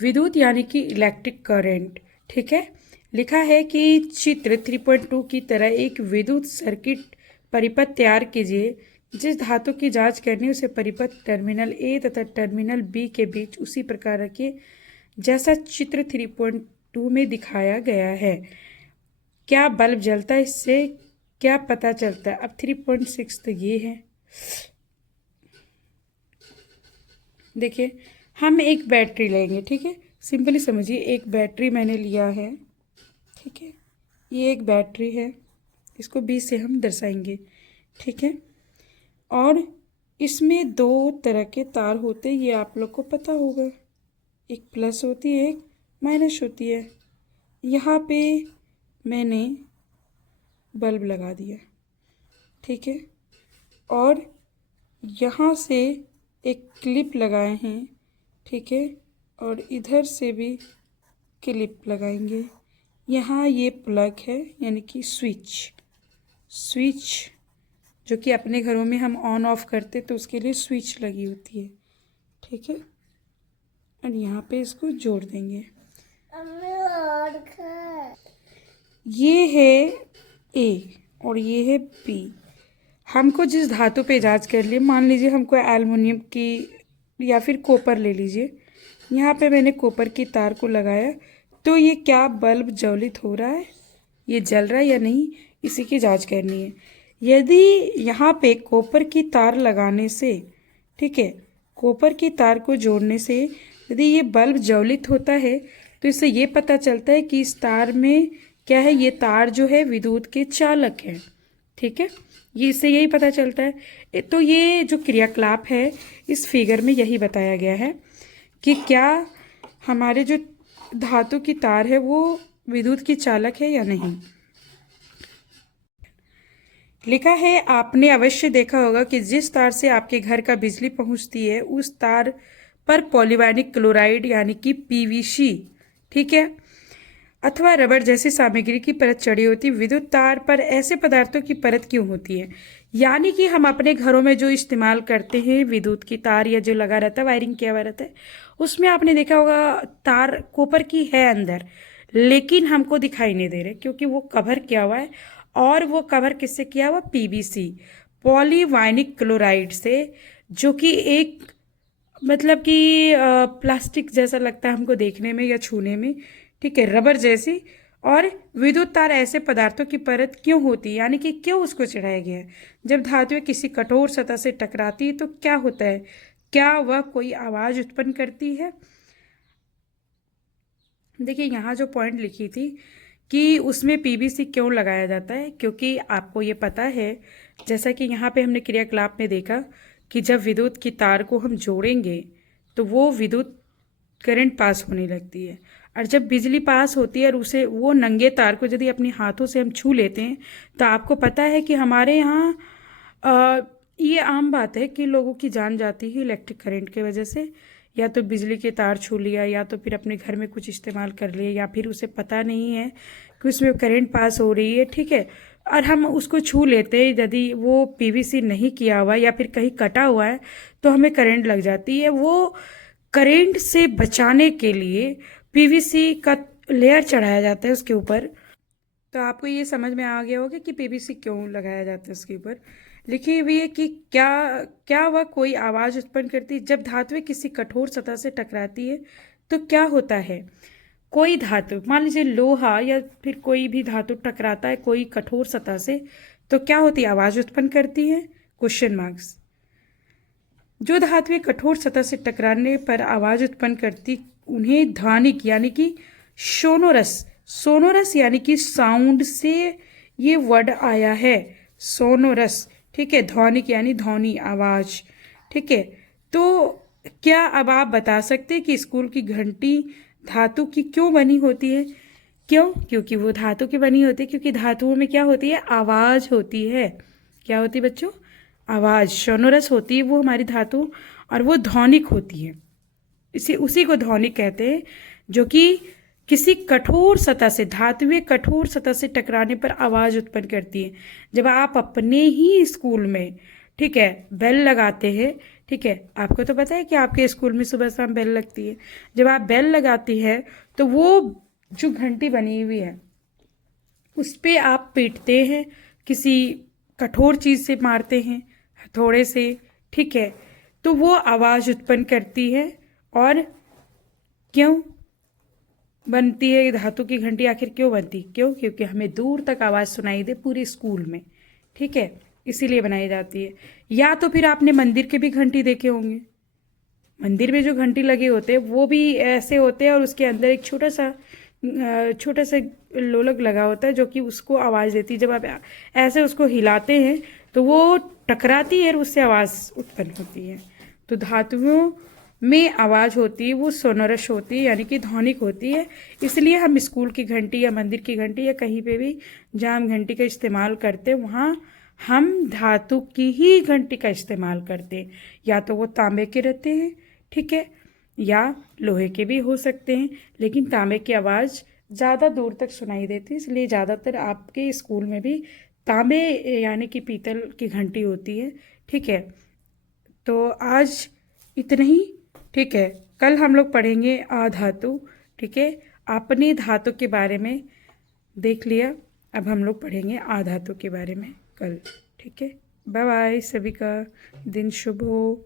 विद्युत यानी कि इलेक्ट्रिक करंट। ठीक है, लिखा है कि चित्र 3.2 की तरह एक विद्युत सर्किट परिपथ तैयार कीजिए। जिस धातु की जांच करनी उसे परिपथ टर्मिनल ए तथा टर्मिनल बी के बीच उसी प्रकार रखिए जैसा चित्र 3.2 में दिखाया गया है। क्या बल्ब जलता है, इससे क्या पता चलता है? अब 3.6 तो ये है। देखिए, हम एक बैटरी लेंगे। ठीक है, सिंपली समझिए, एक बैटरी मैंने लिया है। ठीक है, ये एक बैटरी है, इसको बी से हम दर्शाएंगे। ठीक है, और इसमें दो तरह के तार होते हैं, ये आप लोग को पता होगा। एक प्लस होती है, एक माइनस होती है। यहाँ पे मैंने बल्ब लगा दिया। ठीक है, और यहाँ से एक क्लिप लगाए हैं। ठीक है, और इधर से भी क्लिप लगाएंगे। यहाँ ये प्लग है, यानी कि स्विच जो कि अपने घरों में हम ऑन ऑफ करते तो उसके लिए स्विच लगी होती है। ठीक है, और यहाँ पे इसको जोड़ देंगे। ये है ए और ये है बी। हमको जिस धातु पे जांच कर लिए, मान लीजिए हमको एल्युमिनियम की या फिर कॉपर ले लीजिए। यहाँ पे मैंने कॉपर की तार को लगाया, तो ये क्या बल्ब ज्वलित हो रहा है, ये जल रहा है या नहीं, इसी की जांच करनी है। यदि यहाँ पे कॉपर की तार लगाने से, ठीक है, कॉपर की तार को जोड़ने से यदि ये बल्ब ज्वलित होता है तो इससे ये पता चलता है कि इस तार में क्या है, ये तार जो है विद्युत के चालक है। ठीक है, ये इससे यही पता चलता है। तो ये जो क्रियाकलाप है इस फिगर में यही बताया गया है कि क्या हमारे जो धातु की तार है वो विद्युत की चालक है या नहीं। लिखा है, आपने अवश्य देखा होगा कि जिस तार से आपके घर का बिजली पहुंचती है उस तार पर पॉलीवाइनिक क्लोराइड यानी कि पीवीसी, ठीक है, अथवा रबर जैसी सामग्री की परत चढ़ी होती है। विद्युत तार पर ऐसे पदार्थों की परत क्यों होती है? यानी कि हम अपने घरों में जो इस्तेमाल करते हैं विद्युत की तार या जो लगा रहता है, वायरिंग किया हुआ रहता है, उसमें आपने देखा होगा तार कॉपर की है अंदर, लेकिन हमको दिखाई नहीं दे रहे क्योंकि वो कवर किया हुआ है। और वो कवर किससे किया हुआ? पीवीसी, पॉलीवाइनिक क्लोराइड से, जो कि एक मतलब कि प्लास्टिक जैसा लगता है हमको देखने में या छूने में। ठीक है, रबर जैसी। और विद्युत तार ऐसे पदार्थों की परत क्यों होती है, यानी कि क्यों उसको चढ़ाया गया है? जब धातुएं किसी कठोर सतह से टकराती है तो क्या होता है? क्या वह कोई आवाज उत्पन्न करती है? देखिए, यहाँ जो पॉइंट लिखी थी कि उसमें पीवीसी क्यों लगाया जाता है, क्योंकि आपको ये पता है, जैसा कि यहाँ पे हमने क्रियाकलाप में देखा कि जब विद्युत की तार को हम जोड़ेंगे तो वो विद्युत करंट पास होने लगती है। और जब बिजली पास होती है और उसे वो नंगे तार को यदि अपने हाथों से हम छू लेते हैं तो आपको पता है कि हमारे यहाँ ये आम बात है कि लोगों की जान जाती है इलेक्ट्रिक करंट की वजह से। या तो बिजली के तार छू लिया, या तो फिर अपने घर में कुछ इस्तेमाल कर लिया, या फिर उसे पता नहीं है कि उसमें करंट पास हो रही है। ठीक है, और हम उसको छू लेते हैं, यदि वो पीवीसी नहीं किया हुआ या फिर कहीं कटा हुआ है तो हमें करंट लग जाती है। वो करंट से बचाने के लिए पीवीसी का लेयर चढ़ाया जाता है उसके ऊपर। तो आपको ये समझ में आ गया होगा कि पीवीसी क्यों लगाया जाता है उसके ऊपर। लिखी हुई है कि क्या क्या वह कोई आवाज़ उत्पन्न करती है? जब धातुएं किसी कठोर सतह से टकराती है तो क्या होता है? कोई धातु, मान लीजिए लोहा या फिर कोई भी धातु टकराता है कोई कठोर सतह से, तो क्या होती है? आवाज़ उत्पन्न करती है? Question marks. जो धातुएं कठोर सतह से टकराने पर आवाज़ उत्पन्न करती उन्हें ध्वनिक यानी कि सोनोरस यानी कि साउंड से ये वर्ड आया है, सोनोरस। ठीक है, ध्वनिक यानी ध्वनि, आवाज। ठीक है, तो क्या अब आप बता सकते हैं कि स्कूल की घंटी धातु की क्यों बनी होती है? क्यों? क्योंकि वो धातु की बनी होती है, क्योंकि धातुओं में क्या होती है? आवाज होती है। क्या होती है बच्चों? आवाज, सोनोरस होती है वो हमारी धातु, और वो ध्वनिक होती है। उसी को ध्वनिक कहते हैं, जो कि किसी कठोर सतह से, धातुएं कठोर सतह से टकराने पर आवाज उत्पन्न करती है। जब आप अपने ही स्कूल में, ठीक है, बेल लगाते हैं, ठीक है। आपको तो पता है कि आपके स्कूल में सुबह शाम बेल लगती है। जब आप बेल लगाती है तो वो जो घंटी बनी हुई है उस पे आप पीटते हैं, किसी कठोर चीज़ से मारते हैं, हथौड़े से, ठीक है, तो वो आवाज़ उत्पन्न करती है। और क्यों बनती है धातु की घंटी? आखिर क्यों बनती? क्यों? क्योंकि हमें दूर तक आवाज़ सुनाई दे पूरे स्कूल में, ठीक है, इसीलिए बनाई जाती है। या तो फिर आपने मंदिर के भी घंटी देखे होंगे। मंदिर में जो घंटी लगे होते हैं वो भी ऐसे होते हैं और उसके अंदर एक छोटा सा लोलक लगा होता है जो कि उसको आवाज़ देती है। जब आप ऐसे उसको हिलाते हैं तो वो टकराती है और उससे आवाज़ उत्पन्न होती है। तो धातुओं में आवाज़ होती है वो सोनोरस होती है, यानी कि ध्वनिक होती है। इसलिए हम स्कूल की घंटी या मंदिर की घंटी या कहीं पे भी जहाँ हम घंटी का इस्तेमाल करते हैं वहाँ हम धातु की ही घंटी का इस्तेमाल करते हैं। या तो वो तांबे के रहते हैं, ठीक है, या लोहे के भी हो सकते हैं, लेकिन तांबे की आवाज़ ज़्यादा दूर तक सुनाई देती है, इसलिए ज़्यादातर आपके स्कूल में भी तांबे यानी कि पीतल की घंटी होती है, ठीक है। तो आज इतना ही, ठीक है। कल हम लोग पढ़ेंगे अधातु, ठीक है। आपने धातु के बारे में देख लिया, अब हम लोग पढ़ेंगे अधातु के बारे में कल, ठीक है। बाय बाय, सभी का दिन शुभ हो।